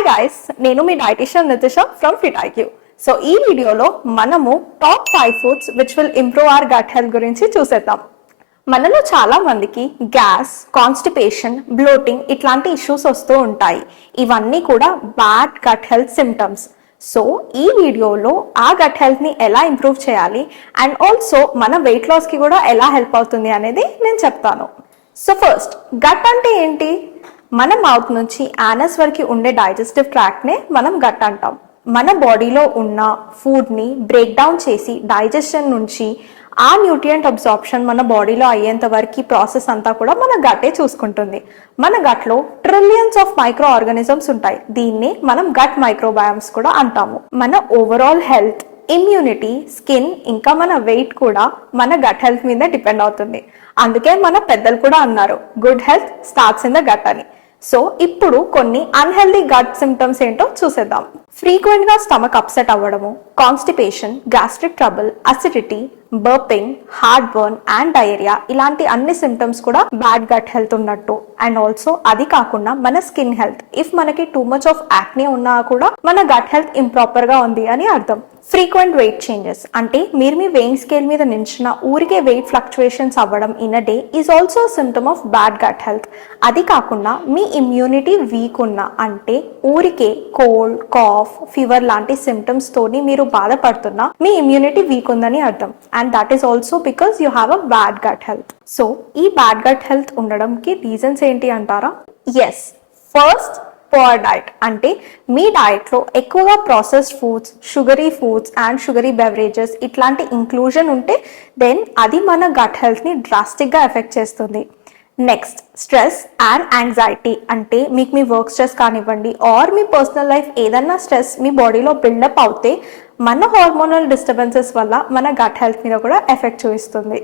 Hi guys, నేను మీ dietitian Nitisha from FitIQ. So ఈ వీడియోలో మనము top 5 foods which will improve our gut health గురించి చూసేద్దాం. మనలో చాలా మందికి గ్యాస్, కాన్స్టిపేషన్, బ్లోటింగ్ ఇట్లాంటి ఇష్యూస్ వస్తూ ఉంటాయి. ఇవన్నీ కూడా bad gut health symptoms. So ఈ వీడియోలో ఆ గట్ హెల్త్ని ఎలా ఇంప్రూవ్ చేయాలి అండ్ ఆల్సో మన వెయిట్ లాస్కి కూడా ఎలా హెల్ప్ అవుతుంది అనేది నేను చెప్తాను. సో ఫస్ట్, గట్ అంటే ఏంటి? మన మౌత్ నుంచి యానస్ వరకు ఉండే డైజెస్టివ్ ట్రాక్ట్నే మనం గట్ అంటాం. మన బాడీలో ఉన్న ఫుడ్ని బ్రేక్ డౌన్ చేసి డైజెషన్ నుంచి ఆ న్యూట్రియంట్ అబ్జార్ప్షన్ మన బాడీలో అయ్యేంత వరకు ప్రాసెస్ అంతా కూడా మన గట్టే చూసుకుంటుంది. మన గట్లో ట్రిలియన్స్ ఆఫ్ మైక్రో ఆర్గానిజమ్స్ ఉంటాయి. దీన్నే మనం గట్ మైక్రోబయామ్స్ కూడా అంటాము. మన ఓవరాల్ హెల్త్, ఇమ్యూనిటీ, స్కిన్ ఇంకా మన వెయిట్ కూడా మన గట్ హెల్త్ మీద డిపెండ్ అవుతుంది. అందుకే మన పెద్దలు కూడా అన్నారు, good health starts in the gut అని. సో ఇప్పుడు కొన్ని అన్హెల్దీ గట్ సిమ్టమ్స్ ఏంటో చూసేద్దాం. ఫ్రీక్వెంట్ గా స్టమక్ అప్సెట్ అవ్వడము, constipation, gastric trouble, acidity, burping, heart burn and diarrhoea ఇలాంటి అన్ని సిమ్టమ్స్ కూడా బ్యాడ్ గట్ హెల్త్ ఉన్నట్టు. అండ్ ఆల్సో అది కాకుండా మన స్కిన్ హెల్త్, ఇఫ్ మనకి టూ మచ్ ఆఫ్ యాక్నే ఉన్నా కూడా మన గట్ హెల్త్ ఇంప్రాపర్ గా ఉంది అని అర్థం. ఫ్రీక్వెంట్ వెయిట్ చేంజెస్ అంటే మీరు మీ వెయింగ్ స్కేల్ మీద నించిన ఊరికే వెయిట్ ఫ్లక్చుయేషన్స్ అవ్వడం in a day is also symptom of bad gut health. అది కాకుండా మీ ఇమ్యూనిటీ వీక్ ఉన్న అంటే ఊరికే కోల్డ్, కాఫ్, ఫీవర్ లాంటి సిమ్టమ్స్ తోని మీరు బాధపడుతున్నా మీ ఇమ్యూనిటీ వీక్ ఉందని అర్థం. And that is also because you have a bad gut health. So ఈ బ్యాడ్ గట్ హెల్త్ ఉండడంకి రీజన్స్ ఏంటి అంటారా? ఎస్, ఫస్ట్ పువర్ డైట్ అంటే మీ డైట్లో ఎక్కువగా processed foods, sugary foods and sugary beverages ఇట్లాంటి ఇంక్లూజన్ ఉంటే దెన్ అది మన గట్ హెల్త్ని డ్రాస్టిక్గా ఎఫెక్ట్ చేస్తుంది. నెక్స్ట్, స్ట్రెస్ అండ్ యాంగ్జైటీ అంటే మీకు మీ వర్క్ స్ట్రెస్ కానివ్వండి ఆర్ మీ పర్సనల్ లైఫ్ ఏదన్నా స్ట్రెస్ మీ బాడీలో బిల్డప్ అవుతే మన హార్మోనల్ డిస్టర్బెన్సెస్ వల్ల మన గట్ హెల్త్ మీద కూడా ఎఫెక్ట్ చూపిస్తుంది.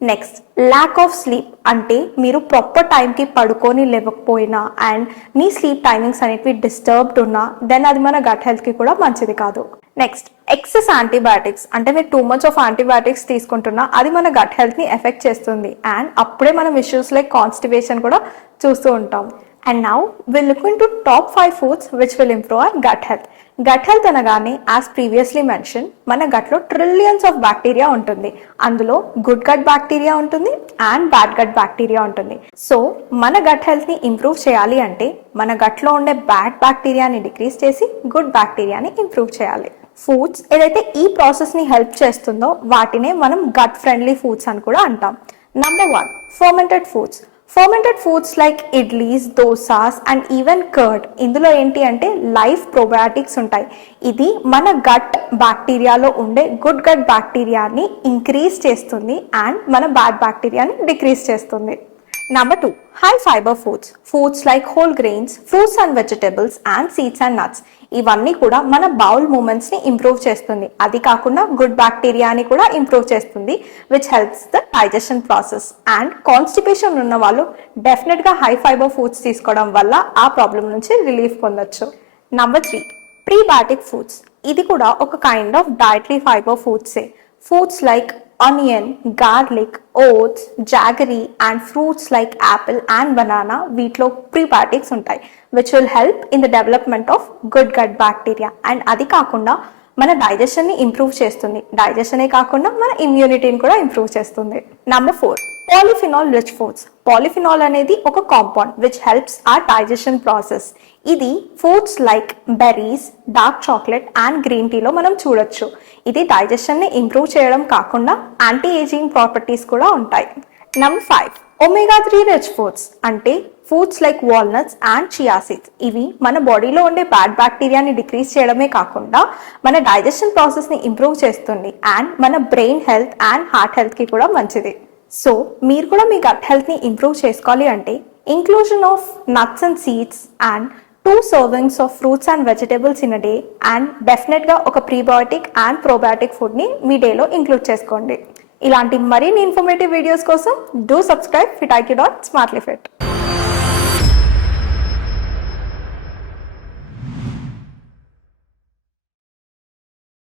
నెక్స్ట్, ల్యాక్ ఆఫ్ స్లీప్ అంటే మీరు ప్రాపర్ టైంకి పడుకొని లేవకపోయినా అండ్ మీ స్లీప్ టైమింగ్స్ అనేవి డిస్టర్బ్డ్ ఉన్నా దెన్ అది మన గట్ హెల్త్కి కూడా మంచిది కాదు. నెక్స్ట్, ఎక్సెస్ యాంటీబయాటిక్స్ అంటే మీరు టూ మచ్ ఆఫ్ యాంటీబయాటిక్స్ తీసుకుంటున్నా అది మన గట్ హెల్త్ని ఎఫెక్ట్ చేస్తుంది. అండ్ అప్పుడే మనం ఇష్యూస్ లైక్ కాన్స్టిపేషన్ కూడా చూస్తూ ఉంటాం. And now will look into top 5 foods which will improve our gut health. Gut health అనగానే యాజ్ ప్రీవియస్లీ మెన్షన్ మన గట్లో ట్రిలియన్స్ ఆఫ్ బ్యాక్టీరియా ఉంటుంది. అందులో గుడ్ గట్ బ్యాక్టీరియా ఉంటుంది అండ్ బ్యాడ్ గట్ బ్యాక్టీరియా ఉంటుంది. సో మన గట్ హెల్త్ని ఇంప్రూవ్ చేయాలి అంటే మన గట్లో ఉండే బ్యాడ్ బ్యాక్టీరియాని డిక్రీజ్ చేసి గుడ్ బ్యాక్టీరియాని ఇంప్రూవ్ చేయాలి. ఫుడ్స్ ఏదైతే ఈ ప్రాసెస్ని హెల్ప్ చేస్తుందో వాటినే మనం గట్ ఫ్రెండ్లీ ఫుడ్స్ అని కూడా అంటాం. Number 1, fermented foods. Fermented foods like idlis, dosas and even curd ఇందులో ఏంటి అంటే లైవ్ ప్రోబయాటిక్స్ ఉంటాయి. ఇది మన గట్ బ్యాక్టీరియాలో ఉండే గుడ్ గట్ బ్యాక్టీరియాని ఇంక్రీజ్ చేస్తుంది అండ్ మన బ్యాడ్ బ్యాక్టీరియాని డిక్రీజ్ చేస్తుంది. Number 2, high fiber foods. Foods like whole grains, fruits and vegetables and seeds and nuts. ఇవన్నీ కూడా మన బౌల్ మూమెంట్స్ని ఇంప్రూవ్ చేస్తుంది. అది కాకుండా గుడ్ బ్యాక్టీరియాని కూడా ఇంప్రూవ్ చేస్తుంది which helps the digestion process. And constipation ఉన్న వాళ్ళు డెఫినెట్గా హై ఫైబర్ ఫుడ్స్ తీసుకోవడం వల్ల ఆ ప్రాబ్లం నుంచి రిలీఫ్ పొందొచ్చు. Number 3, prebiotic foods. ఇది కూడా ఒక కైండ్ ఆఫ్ డైటరీ ఫైబర్ ఫుడ్సే. Foods like onion, garlic, oats, jaggery and fruits like apple and banana వీటిలో ప్రీబయాటిక్స్ ఉంటాయి which will help in the development of good gut bacteria. And అది కాకుండా మన డైజెషన్ని improve చేస్తుంది. డైజెషనే కాకుండా మన ఇమ్యూనిటీని కూడా ఇంప్రూవ్ చేస్తుంది. Number 4, polyphenol rich foods. Polyphenol అనేది ఒక compound which helps our digestion process. ఇది foods like berries, dark chocolate and green టీలో మనం చూడొచ్చు. ఇది డైజెషన్ని ఇంప్రూవ్ చేయడం కాకుండా యాంటీ ఏజింగ్ ప్రాపర్టీస్ కూడా ఉంటాయి. Number 5, omega-3 రిచ్ ఫుడ్స్ అంటే foods like walnuts and chia seeds. ఇవి మన బాడీలో ఉండే బ్యాడ్ బ్యాక్టీరియాని డిక్రీజ్ చేయడమే కాకుండా మన డైజెషన్ ప్రాసెస్ని ఇంప్రూవ్ చేస్తుంది అండ్ మన బ్రెయిన్ హెల్త్ అండ్ హార్ట్ హెల్త్కి కూడా మంచిది. సో మీరు కూడా మీ గట్ హెల్త్ని ఇంప్రూవ్ చేసుకోవాలి అంటే inclusion of nuts and seeds and 2 servings of fruits and vegetables in a day and డెఫినెట్గా ఒక ప్రీబయోటిక్ అండ్ ప్రోబయోటిక్ ఫుడ్ని మీ డేలో ఇంక్లూడ్ చేసుకోండి. ఇలాంటి మరిన్ని ఇన్ఫర్మేటివ్ వీడియోస్ కోసం డూ సబ్స్క్రైబ్ fitIQ.smartlyfit.